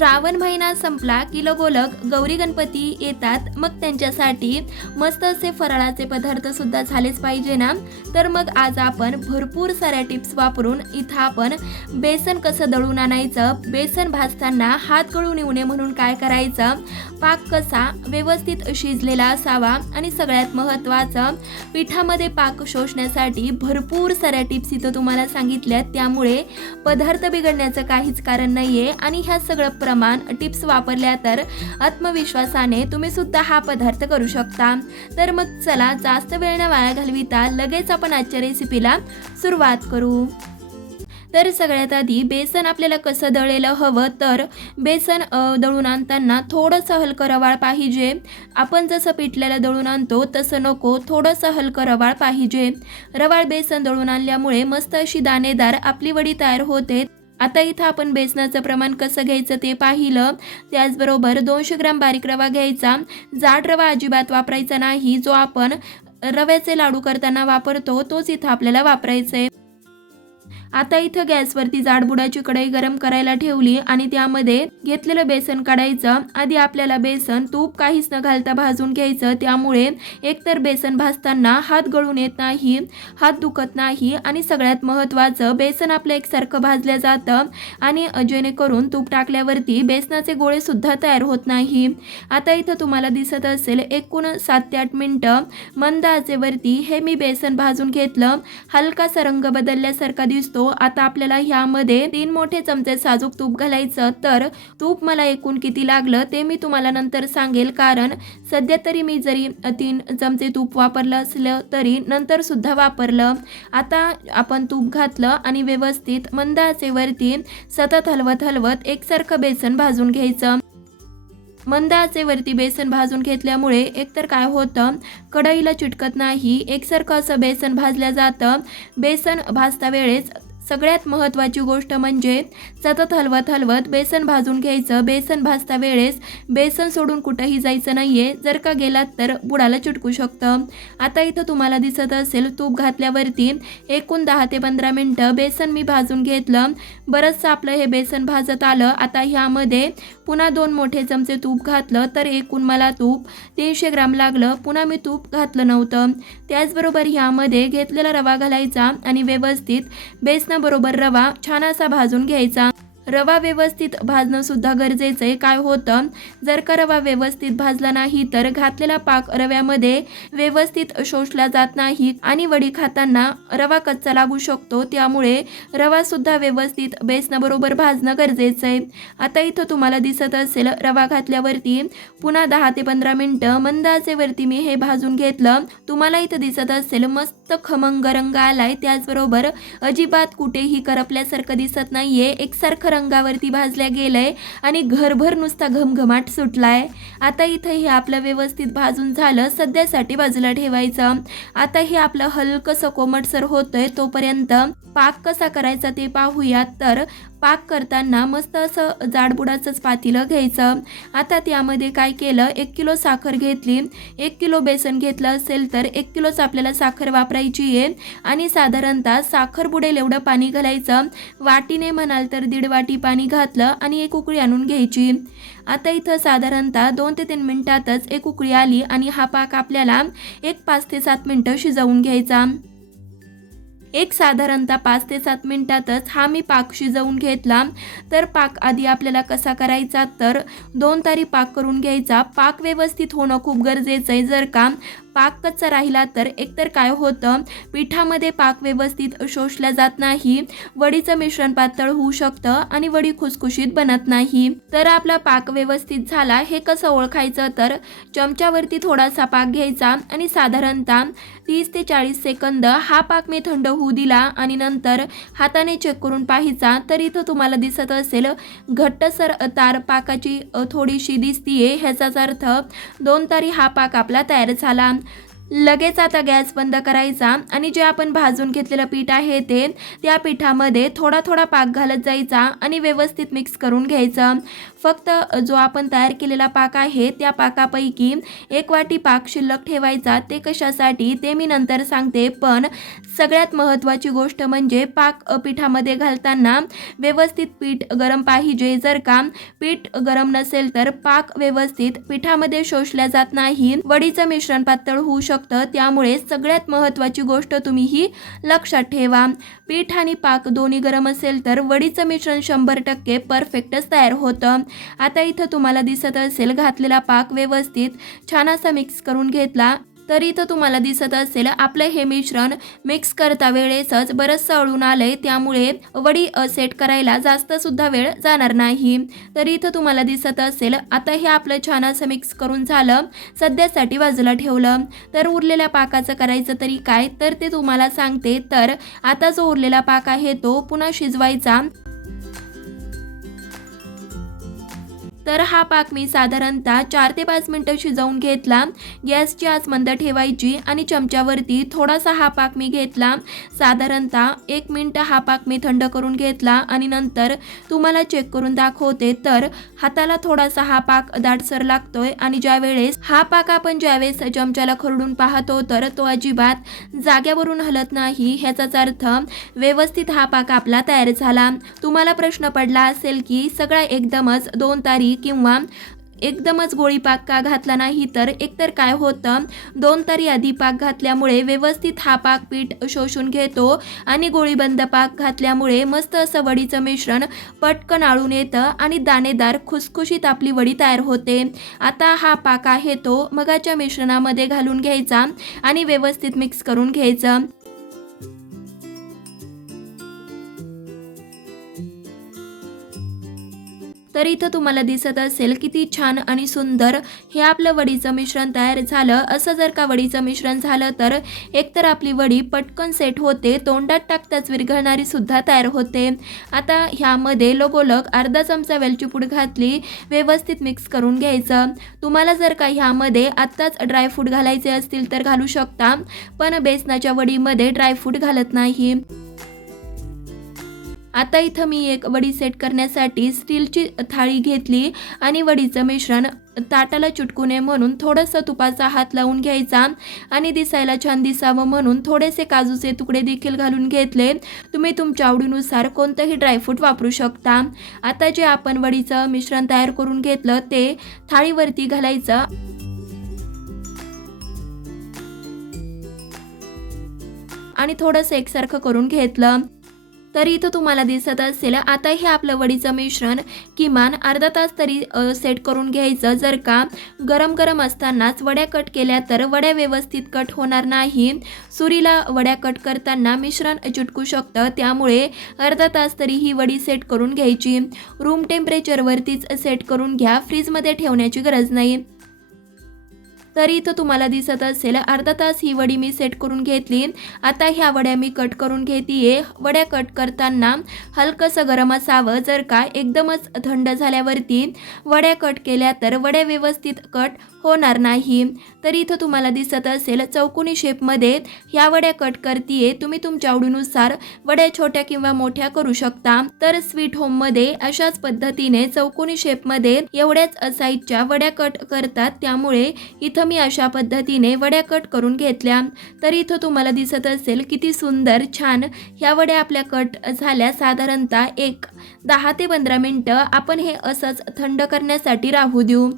श्रावण महिना संपला की लगोलग गौरी गणपती येतात. मग त्यांच्यासाठी मस्त असे फराळाचे पदार्थ सुद्धा झालेच पाहिजे ना? तर मग आज आपण भरपूर साऱ्या टिप्स वापरून इथं आपण बेसन कसं दळून आणायचं बेसन भाजताना हात गळून येऊ नये म्हणून काय करायचं पाक कसा व्यवस्थित शिजलेला असावा आणि सगळ्यात महत्त्वाचं पिठामध्ये पाक शोषण्यासाठी भरपूर साऱ्या टिप्स इथं तुम्हाला सांगितल्यात. त्यामुळे पदार्थ बिघडण्याचं काहीच कारण नाही आहे आणि ह्या सगळं प्रमाण टिप्स वापरल्या तर आत्मविश्वासाने तुम्ही सुद्धा हा पदार्थ करू शकता. तर मग चला जास्त वेळ न वाया घालविता लगेच आपण आजच्या रेसिपीला सुरुवात करू. तर सगळ्यात आधी बेसन आपल्याला कसं दळलेलं हवं तर बेसन दळून आणताना थोडंसं हलकं रवाळ पाहिजे. आपण जसं पिठल्याला दळून आणतो तसं नको थोडंसं हलकं रवाळ पाहिजे. रवाळ बेसन दळून आणल्यामुळे मस्त अशी दाणेदार आपली वडी तयार होते. आता इथं आपण बेसनाचं प्रमाण कसं घ्यायचं ते पाहिलं. त्याचबरोबर दोनशे ग्राम बारीक रवा घ्यायचा. जाड रवा अजिबात वापरायचा नाही. जो आपण रव्याचे लाडू करताना वापरतो तोच इथं आपल्याला वापरायचा आहे आता इथं गॅसवरती जाडबुडाची कढई गरम करायला ठेवली आणि त्यामध्ये घेतलेलं बेसन काढायचं. आधी आपल्याला बेसन तूप काहीच न घालता भाजून घ्यायचं. त्यामुळे एकतर बेसन भाजताना हात गळून येत नाही हात दुखत नाही आणि सगळ्यात महत्त्वाचं बेसन आपलं एकसारखं भाजलं जातं आणि जेणेकरून तूप टाकल्यावरती बेसनाचे गोळे सुद्धा तयार होत नाही. आता इथं तुम्हाला दिसत असेल एकूण सात ते आठ मिनटं मंद आचेवरती हे मी बेसन भाजून घेतलं. हलकासा रंग बदलल्यासारखा दिसतो. आता आपल्याला ह्यामध्ये तीन मोठे चमचे साजूक तूप घालायचं. तर तूप मला एकूण किती लागलं ते मी तुम्हाला नंतर सांगेल. कारण सध्या तरी मी जरी तीन चमचे तूप वापरलं असलं तरी नंतर सुद्धा वापरलं. आता आपण तूप घातलं आणि व्यवस्थित मंद आचेवरती सतत हलवत हलवत एकसारखं बेसन भाजून घ्यायचं. मंद आचेवरती बेसन भाजून घेतल्यामुळे एकतर काय होतं कढईला चिटकत नाही. एकसारखं असं बेसन भाजलं जातं. बेसन भाजता वेळेस सगळ्यात महत्त्वाची गोष्ट म्हणजे सतत हलवत हलवत बेसन भाजून घ्यायचं. बेसन भाजता वेळेस बेसन सोडून कुठंही जायचं नाही आहे जर का गेलात तर बुडाला चिटकू शकतं. आता इथं तुम्हाला दिसत असेल तूप घातल्यावरती एकूण दहा ते पंधरा मिनटं बेसन मी भाजून घेतलं. बरंचसं आपलं हे बेसन भाजत आलं. आता ह्यामध्ये पुन्हा दोन मोठे चमचे तूप घातलं तर एकूण मला तूप तीनशे ग्राम लागलं. पुन्हा मी तूप घातलं नव्हतं. त्याचबरोबर ह्यामध्ये घेतलेला रवा घालायचा आणि व्यवस्थित बेसनाबरोबर रवा छान असा भाजून घ्यायचा. रवा व्यवस्थित भाजणं सुद्धा गरजेचं आहे. काय होतं? जर का रवा व्यवस्थित भाजला नाही तर घातलेला पाक रव्यामध्ये व्यवस्थित शोषला जात नाही आणि वडी खाताना रवा कच्चा लागू शकतो. त्यामुळे रवा सुद्धा व्यवस्थित बेसनाबरोबर भाजणं गरजेचं आहे. आता इथं तुम्हाला दिसत असेल रवा घातल्यावरती पुन्हा दहा ते पंधरा मिनटं मंद आचेवरती मी हे भाजून घेतलं. तुम्हाला इथं दिसत असेल मस्त खमंग रंग आलाय त्याचबरोबर अजिबात कुठेही करपल्यासारखं दिसत नाहीये. एकसारखं रंगावरती भाजल्या गेलंय आणि घरभर नुसता घमघमाट सुटलाय. आता इथं हे आपलं व्यवस्थित भाजून झालं सध्यासाठी बाजूला ठेवायचं. आता हे आपलं हलकंसं कोमटसर होतंय तोपर्यंत पाक कसा करायचा ते पाहूयात. तर पाक करताना मस्त असं जाडबुडाचंच पातेलं घ्यायचं. आता त्यामध्ये काय केलं? एक किलो साखर घेतली. एक किलो बेसन घेतलं असेल तर एक किलोच आपल्याला साखर वापरायची आहे. आणि साधारणतः साखर बुडेल एवढं पाणी घालायचं. वाटीने म्हणाल तर दीड वाटी पाणी घातलं आणि एक उकळी आणून घ्यायची. आता इथं साधारणतः दोन ते तीन मिनटातच एक उकळी आली आणि हा पाक आपल्याला एक पाच ते सात मिनटं शिजवून घ्यायचा. एक साधारणतः पाच ते सात मिनटातच हा मी पाक शिजवून घेतला. तर पाक आधी आपल्याला कसा करायचा? तर दोन तारी पाक करून घ्यायचा. पाक व्यवस्थित होणं खूप गरजेचं आहे जर का पाक कच्चा राहिला तर एकतर काय होतं? पिठामध्ये पाक व्यवस्थित शोषला जात नाही. वडीचं मिश्रण पातळ होऊ शकतं आणि वडी खुसखुशीत बनत नाही. तर आपला पाक व्यवस्थित झाला हे कसं ओळखायचं? तर चमच्यावरती थोडासा पाक घ्यायचा आणि साधारणतः तीस ते चाळीस सेकंद हा पाक मी थंड होऊ दिला आणि नंतर हाताने चेक करून पाहायचा तर इथं तुम्हाला दिसत असेल. घट्टसर तार पाकाची थोडीशी दिसतीये ह्याचाच अर्थ दोन तारी हा पाक आपला तयार झाला. लगेच आता गॅस बंद करायचा आणि जे आपण भाजून घेतलेलं पीठ आहे ते त्या पिठामध्ये थोडा थोडा पाक घालत जायचा आणि व्यवस्थित मिक्स करून घ्यायचं. फक्त जो आपण तयार केलेला पाक आहे त्या पाकापैकी एक वाटी पाक शिल्लक ठेवायचा. ते कशासाठी ते मी नंतर सांगते पण सगळ्यात महत्त्वाची गोष्ट म्हणजे पाक पिठामध्ये घालताना व्यवस्थित पीठ गरम पाहिजे. जर का पीठ गरम नसेल तर पाक व्यवस्थित पिठामध्ये शोषल्या जात नाही. वडीचं मिश्रण पातळ होऊ शकतं. त्यामुळे सगळ्यात महत्त्वाची गोष्ट तुम्ही ही लक्षात ठेवा. पीठ आणि पाक दोन्ही गरम असेल तर वडीचं मिश्रण शंभर टक्के परफेक्टच तयार होतं. आता इथं तुम्हाला दिसत असेल घातलेला पाक व्यवस्थित छान असा मिक्स करून घेतला. तर इथं तुम्हाला दिसत असेल आपलं हे मिश्रण मिक्स करता वेळेसच बरंचसं अळून आलंय त्यामुळे वडी सेट करायला जास्त सुद्धा वेळ जाणार नाही. तर इथं तुम्हाला दिसत असेल आता हे आपलं छान असं मिक्स करून झालं सध्यासाठी बाजूला ठेवलं. तर उरलेल्या पाकाचं करायचं तरी काय? तर ते तुम्हाला सांगते. तर आता जो उरलेला पाक आहे तो पुन्हा शिजवायचा. तर हा पाक मी साधारणतः चार ते पाच मिनटं शिजवून घेतला. गॅसची आच मंद ठेवायची आणि चमच्यावरती थोडासा हा पाक मी घेतला. साधारणतः एक मिनटं हा पाक मी थंड करून घेतला आणि नंतर तुम्हाला चेक करून दाखवते. तर हाताला थोडासा हा पाक दाटसर लागतोय आणि ज्यावेळेस हा पाक आपण ज्यावेळेस चमच्याला खरडून पाहतो तर तो अजिबात जाग्यावरून हलत नाही. ह्याचाच अर्थ व्यवस्थित हा पाक आपला तयार झाला. तुम्हाला प्रश्न पडला असेल की सगळा एकदमच दोन तारीख तारी किंवा एकदमच गोळी पाक का घातला नाही तर एकतर काय होतं? दोन तरी आधी पाक घातल्यामुळे व्यवस्थित हा पाक पीठ शोषून घेतो आणि गोळीबंद पाक घातल्यामुळे मस्त असं वडीचं मिश्रण पटकन आळून येतं आणि दाणेदार खुसखुशीत आपली वडी तयार होते. आता हा पाक आहे तो मगाच्या मिश्रणामध्ये घालून घ्यायचा आणि व्यवस्थित मिक्स करून घ्यायचं. तर इथं तुम्हाला दिसत असेल किती छान आणि सुंदर हे आपलं वडीचं मिश्रण तयार झालं. असं जर का वडीचं मिश्रण झालं तर एकतर आपली वडी पटकन सेट होते तोंडात टाकताच विरघळणारी सुद्धा तयार होते. आता ह्यामध्ये लगोलग अर्धा चमचा वेलची पूड घातली व्यवस्थित मिक्स करून घ्यायचं. तुम्हाला जर का ह्यामध्ये आत्ताच ड्रायफ्रूट घालायचे असतील तर घालू शकता पण बेसनाच्या वडीमध्ये ड्रायफ्रूट घालत नाही. आता इथं मी एक वडी सेट करण्यासाठी स्टीलची थाळी घेतली आणि वडीचं मिश्रण ताटाला चिटकू नये म्हणून थोडंसं तुपाचा हात लावून घ्यायचा आणि दिसायला छान दिसावं म्हणून थोडेसे काजूचे तुकडे देखील घालून घेतले. तुम्ही तुमच्या आवडीनुसार कोणतंही ड्रायफ्रूट वापरू शकता. आता जे आपण वडीचं मिश्रण तयार करून घेतलं ते थाळीवरती घालायचं. आणि थोडंसं एकसारखं करून घेतलं. तर इथं तुम्हाला दिसत असेल आता हे आपलं वडीचं मिश्रण किमान अर्धा तास तरी सेट करून घ्यायचं. जर का गरम गरम असतानाच वड्या कट केल्या तर वड्या व्यवस्थित कट होणार नाही. सुरीला वड्या कट करताना मिश्रण चिटकू शकतं. त्यामुळे अर्धा तास तरी ही वडी सेट करून घ्यायची. रूम टेम्परेचरवरतीच सेट करून घ्या. फ्रीजमध्ये ठेवण्याची गरज नाही. तरी इथं तुम्हाला दिसत असेल अर्धा तास ही वडी मी सेट करून घेतली. आता ह्या वड्या मी कट करून घेतीये. वड्या कट करताना हलकंसं गरम असावं जर का एकदमच थंड झाल्यावरती वड्या कट केल्या तर वड्या व्यवस्थित कट होणार नाही. तर इथं तुम्हाला दिसत असेल चौकोनी शेपमध्ये ह्या वड्या कट करतीये. तुम्ही तुमच्या आवडीनुसार वड्या छोट्या किंवा मोठ्या करू शकता. तर स्वीट होममध्ये अशाच पद्धतीने चौकोनी शेपमध्ये एवढ्याच साईजच्या वड्या कट करतात. त्यामुळे इथं मी अशा पद्धतीने वड्या कट करून घेतल्या. तर इथं तुम्हाला दिसत असेल किती सुंदर छान ह्या वड्या आपल्या कट झाल्या. साधारणतः एक दहा ते पंधरा मिनटं आपण हे असंच थंड करण्यासाठी राहू देऊ.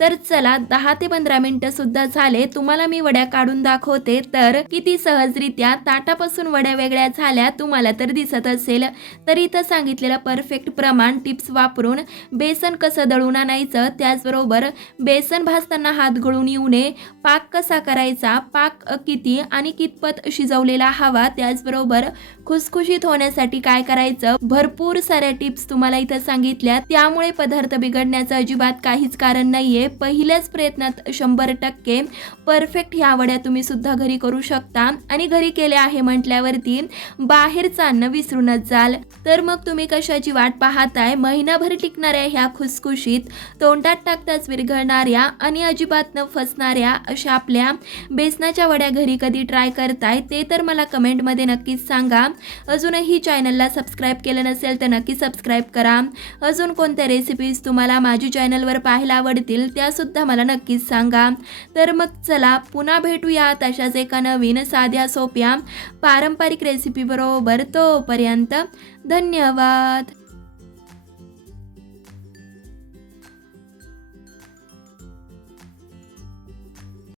तर चला दहा ते पंधरा मिनटं सुद्धा झाले. तुम्हाला मी वड्या काढून दाखवते. तर किती सहजरित्या ताटापासून वड्या वेगळ्या झाल्या तुम्हाला तर दिसत असेल. तर इथं सांगितलेलं परफेक्ट प्रमाण टिप्स वापरून बेसन कसं दळून आणायचं त्याचबरोबर बेसन भाजताना हात गळून येऊ नये. पाक कसा करायचा पाक किती आणि कितपत शिजवलेला हवा त्याचबरोबर खुसखुशीत होण्यासाठी काय करायचं भरपूर साऱ्या टिप्स तुम्हाला इथं सांगितल्या. त्यामुळे पदार्थ बिघडण्याचं अजिबात काहीच कारण नाहीये. पहिल्याच प्रयत्नात शंभर टक्के. परफेक्ट ह्या वड्या तुम्ही सुद्धा घरी करू शकता. आणि घरी केल्या आहे म्हटल्यावरती बाहेरचं अन्न विसरूनच जाल. तर मग तुम्ही कशाची वाट पाहताय? महिनाभर टिकणाऱ्या ह्या खुसखुशीत तोंडात टाकताच विरघळणाऱ्या आणि अजिबात न फसणाऱ्या अशा आपल्या बेसनाच्या वड्या घरी कधी ट्राय करताय ते तर मला कमेंटमध्ये नक्कीच सांगा. अजूनही चॅनलला सबस्क्राईब केलं नसेल तर नक्की सबस्क्राईब करा. अजून कोणत्या रेसिपीज तुम्हाला माझी चॅनलवर पाहायला आवडतील त्यासुद्धा मला नक्कीच सांगा. तर मग चला पुन्हा भेटूया तशाच एका नवीन साध्या सोप्या पारंपरिक रेसिपीबरोबर तोपर्यंत धन्यवाद.